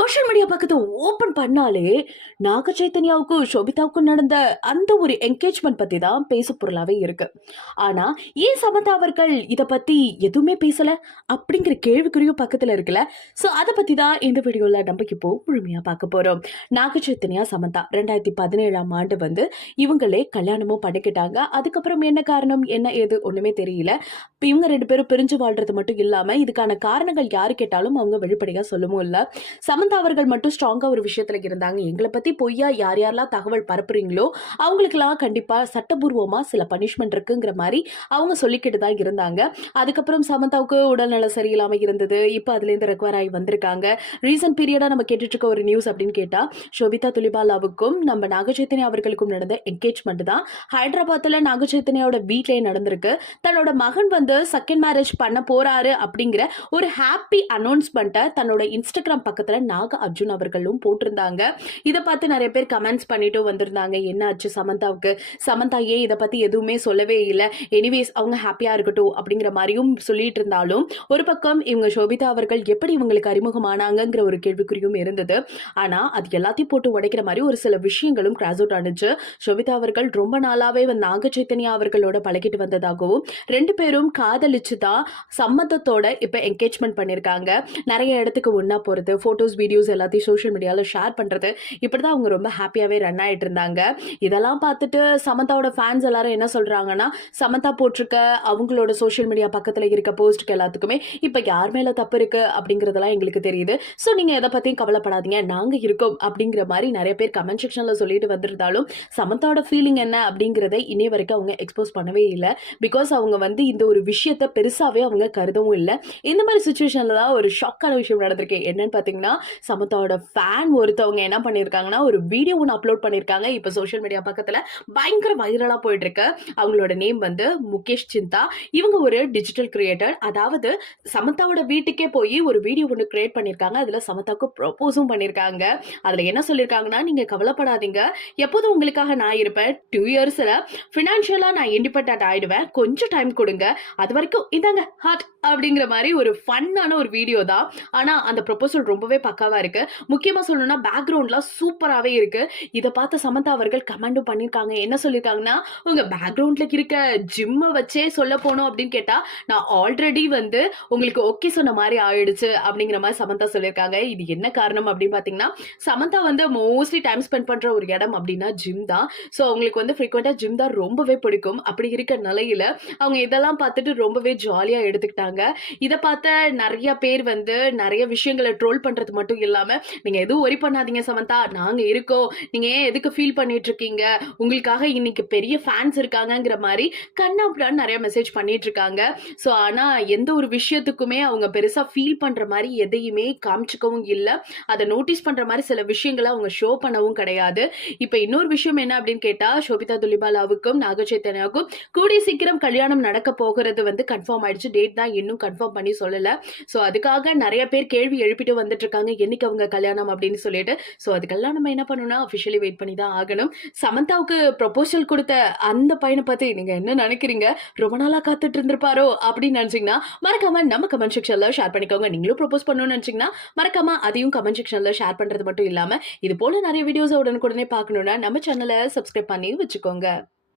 Social media பக்கத்தை open பண்ணாலே நாக சைத்தன்யாவுக்கும் ஷோபிதாவுக்கும் நடந்த அந்த ஒரு என்கேஜ்மெண்ட் பத்தி தான் பேசு பொருளாவே இருக்கு. ஆனா ஏன் சமந்தா அவர்கள் இத பத்தி எதுவுமே பேசல அப்படிங்கிற கேள்விக்குறியும் பக்கத்துல இருக்குல்ல. சோ அதை பத்தி தான் இந்த வீடியோல நம்ம இப்போ முழுமையா பார்க்க போறோம். நாக சைத்தன்யா சமந்தா 2017ஆம் ஆண்டு வந்து இவங்களே கல்யாணமும் பண்ணிக்கிட்டாங்க. அதுக்கப்புறம் என்ன காரணம் என்ன ஏது ஒண்ணுமே தெரியல. இவங்க ரெண்டு பேரும் பிரிஞ்சு வாழ்றது மட்டும் இல்லாம இதுக்கான காரணங்கள் யாரு கேட்டாலும் அவங்க வெளிப்படையா சொல்லவும் இல்ல. சமந்தா அவர்கள் மட்டும் ஸ்ட்ராங்கா ஒரு விஷயத்துல இருந்தாங்க. எங்களை பத்தி பொய்யா யார் யாரெல்லாம் தகவல் பரப்புறீங்களோ அவங்களுக்கெல்லாம் கண்டிப்பா சட்டபூர்வமா சில பனிஷ்மெண்ட் இருக்குங்கிற மாதிரி அவங்க சொல்லிக்கிட்டு தான் இருந்தாங்க. அதுக்கப்புறம் சமந்தாவுக்கு உடல்நல சரியில்லாம இருந்தது. இப்ப அதுல இருந்து ரெக்கவர் ஆகி வந்திருக்காங்க. ரீசன்ட் பீரியடா நம்ம கேட்டுட்டு இருக்க ஒரு நியூஸ் அப்படின்னு கேட்டா ஷோபிதா துலிபாலாவுக்கும் நம்ம நாகச்சைத்தன்யா அவர்களுக்கும் நடந்த என்கேஜ்மெண்ட் தான் ஹைதராபாத்ல நாகச்சைத்தன்யாவோட வீட்லயே நடந்திருக்கு. தன்னோட மகன் வந்து செகண்ட் மேரேஜ் பண்ண போறாரு அப்படிங்கிற ஒரு ஹாப்பி அனௌன்ஸ்மெண்ட்டை தன்னோட இன்ஸ்டாகிராம் பக்கத்துல நாக அர்ஜுன் அவர்களும் போட்டிருந்தாங்க. இதை பார்த்து நிறைய பேர் கமெண்ட்ஸ் பண்ணிட்டு வந்திருந்தாங்க. என்ன ஆச்சு சமந்தாவுக்கு, சமந்தா ஏன் இதை பத்தி எதுவுமே சொல்லவே இல்லை, எனிவேஸ் அவங்க ஹாப்பியா இருக்கட்டும் அப்படிங்கிற மாதிரியும் சொல்லிட்டு இருந்தாலும் ஒரு பக்கம் இவங்க ஷோபிதா அவர்கள் எப்படி இவங்களுக்கு அறிமுகமானாங்கிற ஒரு கேள்விக்குறியும் இருந்தது. ஆனா அது எல்லாத்தையும் போட்டு உடைக்கிற மாதிரி ஒரு சில விஷயங்களும் கிராஸ் அவுட் ஆனிச்சு. ஷோபிதா அவர்கள் ரொம்ப நாளாவே நாக சைத்தன்யா அவர்களோட பழகிட்டு வந்ததாகவும் ரெண்டு பேரும் காதலிச்சு தான் சம்மதத்தோட இப்ப என்கேஜ்மெண்ட் பண்ணிருக்காங்க. நிறைய இடத்துக்கு ஒன்னா போறது, போட்டோஸ் வீடியோஸ் எல்லாத்தையும் சோஷியல் மீடியாவில் ஷேர் பண்ணுறது, இப்படி தான் அவங்க ரொம்ப ஹாப்பியாகவே ரன் ஆகிட்டு இருந்தாங்க. இதெல்லாம் பார்த்துட்டு சமந்தாவோட ஃபேன்ஸ் எல்லாரும் என்ன சொல்கிறாங்கன்னா, சமந்தா போட்டிருக்க அவங்களோட சோஷியல் மீடியா பக்கத்தில் இருக்க போஸ்ட்டுக்கு எல்லாத்துக்குமே இப்போ யார் மேலே தப்பு இருக்குது அப்படிங்கிறதெல்லாம் எங்களுக்கு தெரியுது. ஸோ நீங்கள் எதை பற்றியும் கவலைப்படாதீங்க, நாங்கள் இருக்கோம் அப்படிங்கிற மாதிரி நிறைய பேர் கமெண்ட் செக்ஷனில் சொல்லிட்டு வந்திருந்தாலும் சமந்தாவோட ஃபீலிங் என்ன அப்படிங்கிறத இன்னை வரைக்கும் அவங்க எக்ஸ்போஸ் பண்ணவே இல்லை. பிகாஸ் அவங்க வந்து இந்த ஒரு விஷயத்தை பெருசாகவே அவங்க கருதவும் இல்லை. இந்த மாதிரி சுச்சுவேஷனில் தான் ஒரு ஷாக்கான விஷயம் நடந்திருக்கு. என்னன்னு பார்த்தீங்கன்னா, சமந்தாவோட ஃபேன் ஒருத்தவங்க என்ன பண்ணியிருக்காங்கன்னா ஒரு வீடியோ ஒன்று அப்லோட் பண்ணியிருக்காங்க. இப்போ சோஷியல் மீடியா பக்கத்தில் பயங்கர வைரலாக போயிட்டு இருக்கு. அவங்களோட நேம் வந்து முகேஷ் சிந்தா. இவங்க ஒரு டிஜிட்டல் கிரியேட்டர். அதாவது சமந்தாவோட வீட்டுக்கே போய் ஒரு வீடியோ ஒன்று கிரியேட் பண்ணியிருக்காங்க. அதில் சமந்தாவுக்கு ப்ரொபோஸும் பண்ணியிருக்காங்க. அதில் என்ன சொல்லியிருக்காங்கன்னா, நீங்கள் கவலைப்படாதீங்க, எப்போதும் உங்களுக்காக நான் இருப்பேன். 2 இயர்ஸில் ஃபினான்ஷியலாக நான் இண்டிபெண்டன்ட் ஆயிடுவேன், கொஞ்சம் டைம் கொடுங்க, அது வரைக்கும் இதாங்க ஹார்ட் அப்படிங்கிற மாதிரி ஒரு ஃபன்னான ஒரு வீடியோ தான். ஆனால் அந்த ப்ரொபோசல் ரொம்பவே பக்காவா இருக்கு. முக்கியமா சொல்லணும்னா பேக்ரவுண்ட்லாம் சூப்பராகவே இருக்கு. இதை பார்த்து சமந்தா அவர்கள் கமெண்டும் பண்ணியிருக்காங்க. என்ன சொல்லியிருக்காங்கன்னா, உங்க பேக்ரவுண்ட்ல இருக்க ஜிம்மை வச்சே சொல்ல போனோம் அப்படின்னு கேட்டா நான் ஆல்ரெடி வந்து உங்களுக்கு ஓகே சொன்ன மாதிரி ஆயிடுச்சு அப்படிங்கிற மாதிரி சமந்தா சொல்லியிருக்காங்க. இது என்ன காரணம் அப்படின்னு பார்த்தீங்கன்னா, சமந்தா வந்து மோஸ்ட்லி டைம் ஸ்பெண்ட் பண்ற ஒரு இடம் அப்படின்னா ஜிம் தான். ஸோ அவங்களுக்கு வந்து ஃப்ரீக்வெண்டா ஜிம் தான் ரொம்பவே பிடிக்கும். அப்படி இருக்க நிலையில அவங்க இதெல்லாம் பார்த்துட்டு ரொம்பவே ஜாலியா எடுத்துக்கிட்டாங்க. இதை பார்த்த நிறைய பேர் வந்து நிறைய விஷயங்களை ட்ரோல் பண்றது மட்டும் இல்லாம, நீங்க எதுவும் ஒரி பண்ணாதீங்க சமந்தா, நாங்க இருக்கோம், நீங்க ஏன் எதுக்கு ஃபீல் பண்ணிட்டு இருக்கீங்க, உங்களுக்காக இன்னைக்கு பெரிய ஃபேன்ஸ் இருக்காங்கங்கிற மாதிரி கண்ணாப்டான்னு நிறைய மெசேஜ் பண்ணிட்டு இருக்காங்க. ஸோ ஆனா எந்த ஒரு விஷயத்துக்குமே அவங்க பெருசா ஃபீல் பண்ற மாதிரி எதையுமே காமிச்சுக்கவும் இல்லை. அதை நோட்டீஸ் பண்ற மாதிரி சில விஷயங்களை அவங்க ஷோ பண்ணவும் கிடையாது. இப்ப இன்னொரு விஷயம் என்ன அப்படின்னு கேட்டா, ஷோபிதா துலிபாலாவுக்கும் நாக சைத்தன்யாவுக்கும் கூடிய சீக்கிரம் கல்யாணம் நடக்க போகிறது வந்து கன்ஃபார்ம் ஆயிடுச்சு. டேட் தான் இன்னும் கன்ஃபார்ம் பண்ணி சொல்லல. ஸோ அதுக்காக நிறைய பேர் கேள்வி எழுப்பிட்டு வந்துட்டு இருக்காங்க, என்னைக்கு அவங்க கல்யாணம் அப்படின்னு சொல்லிட்டு. ஸோ அதுக்கெல்லாம் நம்ம என்ன பண்ணணும்னா அஃபிஷியலி வெயிட் பண்ணி தான் ஆகணும். சமந்தாவுக்கு ப்ரொபோசல் கொடுத்த அந்த பையனை பத்தி நீங்க என்ன நினைக்கிறீங்க? ரொம்ப நாளா காத்துட்டு இருந்திருப்பாரோ அப்படின்னு நினைச்சீங்கன்னா மறக்காம நம்ம கமெண்ட் செக்ஷன்ல ஷேர் பண்ணிக்கோங்க. நீங்களும் ப்ரொபோஸ் பண்ணணும்னு நினைச்சீங்கன்னா மறக்காம அதையும் கமெண்ட் செக்ஷன்ல ஷேர் பண்றது மட்டும் இல்லாம இது போல நிறைய வீடியோஸ் உடனுக்குடனே பார்க்கணும்னா நம்ம சேனலை சப்ஸ்கிரைப் பண்ணி வச்சுக்கோங்க.